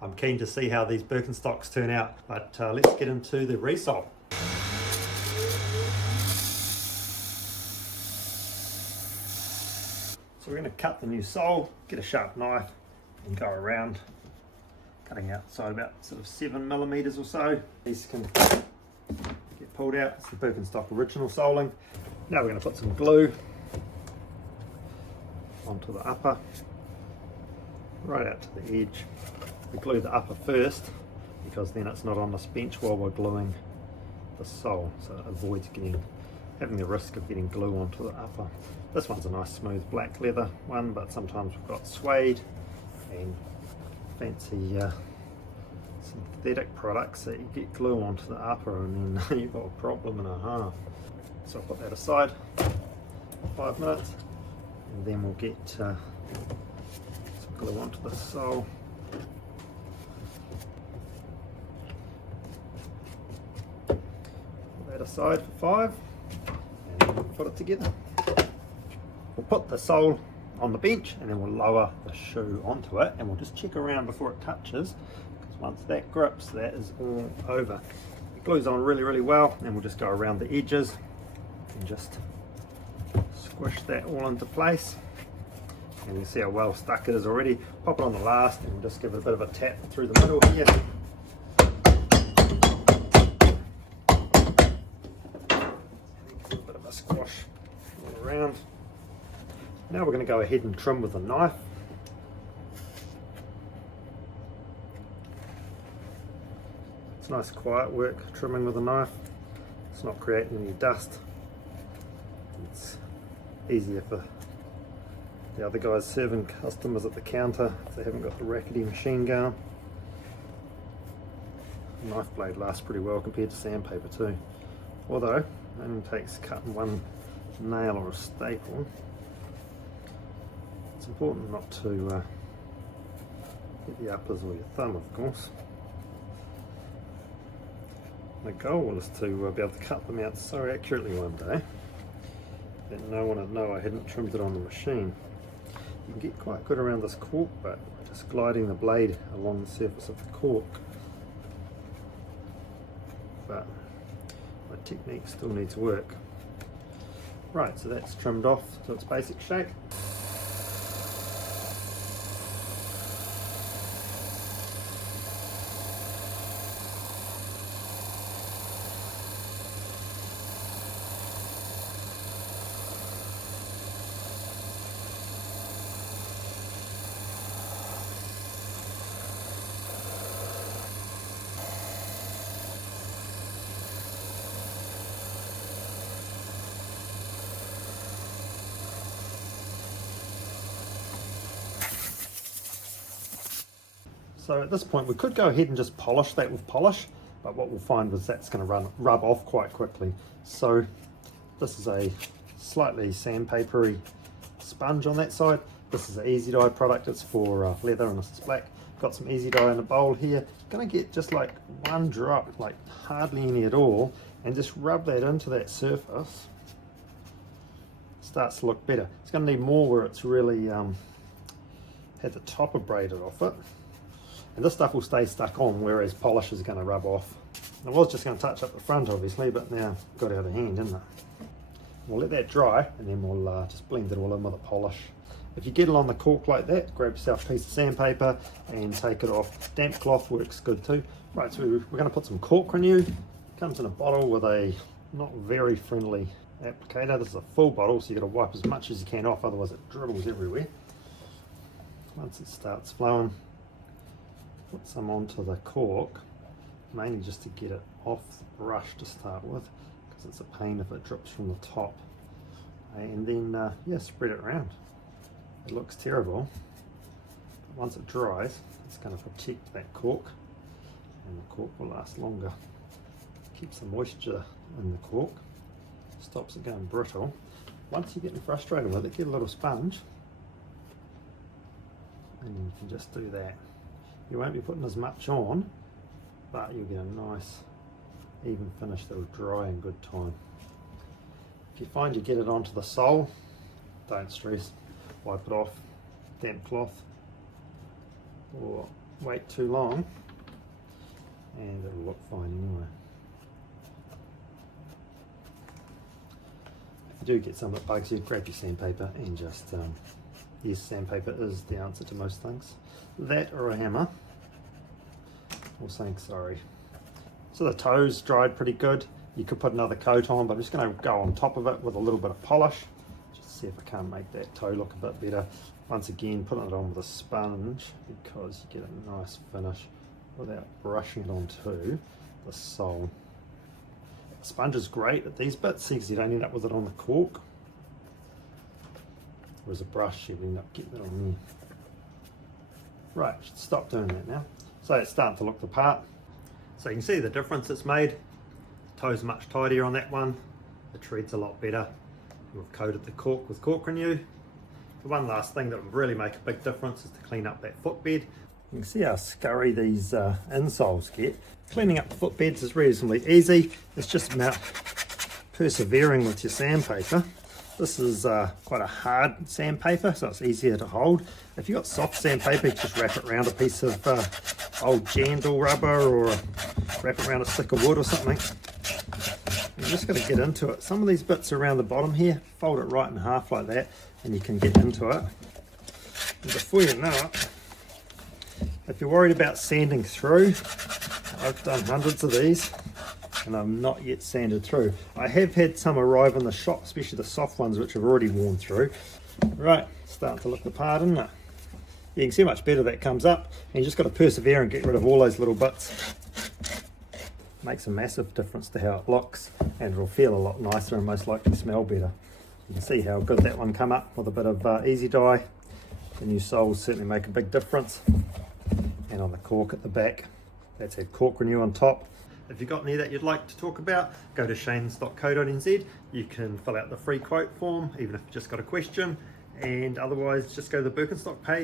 I'm keen to see how these Birkenstocks turn out, but let's get into the Resole. So we're going to cut the new sole, get a sharp knife and go around, cutting outside about sort of 7mm or so. These can get pulled out. It's the Birkenstock original soling. Now we're going to put some glue onto the upper, right out to the edge. We glue the upper first because then it's not on this bench while we're gluing the sole, so it avoids having the risk of getting glue onto the upper. This one's a nice smooth black leather one, but sometimes we've got suede and fancy synthetic products that you get glue onto the upper and then you've got a problem and a half. So I'll put that aside for 5 minutes and then we'll get some glue onto the sole. Put that aside for 5 and then we'll put it together. We'll put the sole on the bench and then we'll lower the shoe onto it and we'll just check around before it touches, because once that grips, that is all over. It glues on really well, and we'll just go around the edges and just squish that all into place. And you can see how well stuck it is already. Pop it on the last and we'll just give it a bit of a tap through the middle here. A bit of a squash all around. Now we're going to go ahead and trim with a knife. It's nice quiet work trimming with a knife. It's not creating any dust. It's easier for the other guys serving customers at the counter if they haven't got the rackety machine going. The knife blade lasts pretty well compared to sandpaper too. Although it only takes cutting one nail or a staple. It's important not to hit the uppers or your thumb, of course. My goal is to be able to cut them out so accurately one day that no one would know I hadn't trimmed it on the machine. You can get quite good around this cork, but just gliding the blade along the surface of the cork. But my technique still needs work. Right, so that's trimmed off to its basic shape. So at this point we could go ahead and just polish that with polish, but what we'll find is that's going to rub off quite quickly. So this is a slightly sandpapery sponge on that side. This is an easy dye product, it's for leather and this is black. Got some easy dye in a bowl here. Going to get just like one drop, like hardly any at all, and just rub that into that surface. Starts to look better. It's going to need more where it's really had the top abraded off it. And this stuff will stay stuck on, whereas polish is going to rub off. I was just going to touch up the front obviously, but now it got out of hand, didn't it? We'll let that dry and then we'll just blend it all in with a polish. If you get it on the cork like that, grab yourself a piece of sandpaper and take it off. Damp cloth works good too. Right, so we're going to put some cork renew. Comes in a bottle with a not very friendly applicator. This is a full bottle, so you've got to wipe as much as you can off, otherwise it dribbles everywhere. Once it starts flowing, put some onto the cork, mainly just to get it off the brush to start with, because it's a pain if it drips from the top. And then, yeah, spread it around. It looks terrible, but once it dries, it's going to protect that cork, and the cork will last longer. Keeps the moisture in the cork, stops it going brittle. Once you're getting frustrated with it, get a little sponge, and you can just do that. You won't be putting as much on, but you'll get a nice even finish that will dry in good time. If you find you get it onto the sole, don't stress, wipe it off, damp cloth, or wait too long and it'll look fine anyway. If you do get some that bugs you, grab your sandpaper and just, yes, sandpaper is the answer to most things. That or a hammer, or saying sorry. So the toes dried pretty good. You could put another coat on, but I'm just going to go on top of it with a little bit of polish. Just see if I can't make that toe look a bit better. Once again, putting it on with a sponge because you get a nice finish without brushing it onto the sole. The sponge is great at these bits because you don't end up with it on the cork. Whereas a brush, you end up getting it on there. Right, should stop doing that now. So it's starting to look the part. So you can see the difference it's made. The toe's much tidier on that one. The tread's a lot better. We've coated the cork with Cork Renew. The one last thing that would really make a big difference is to clean up that footbed. You can see how scurry these insoles get. Cleaning up footbeds is reasonably easy. It's just about persevering with your sandpaper. This is quite a hard sandpaper, so it's easier to hold. If you've got soft sandpaper, you just wrap it around a piece of old jandal rubber or wrap it around a stick of wood or something. You're just going to get into it. Some of these bits around the bottom here, fold it right in half like that and you can get into it. And before you know it, if you're worried about sanding through, I've done hundreds of these and I'm not yet sanded through. I have had some arrive in the shop, especially the soft ones which have already worn through. Right, starting to look the part, isn't it? You can see how much better that comes up, and you just got to persevere and get rid of all those little bits. Makes a massive difference to how it looks, and it'll feel a lot nicer and most likely smell better. You can see how good that one come up with a bit of easy dye. The new soles certainly make a big difference. And on the cork at the back, that's had Cork Renew on top. If you've got any that you'd like to talk about, go to shanes.co.nz. You can fill out the free quote form, even if you've just got a question, and otherwise just go to the Birkenstock page.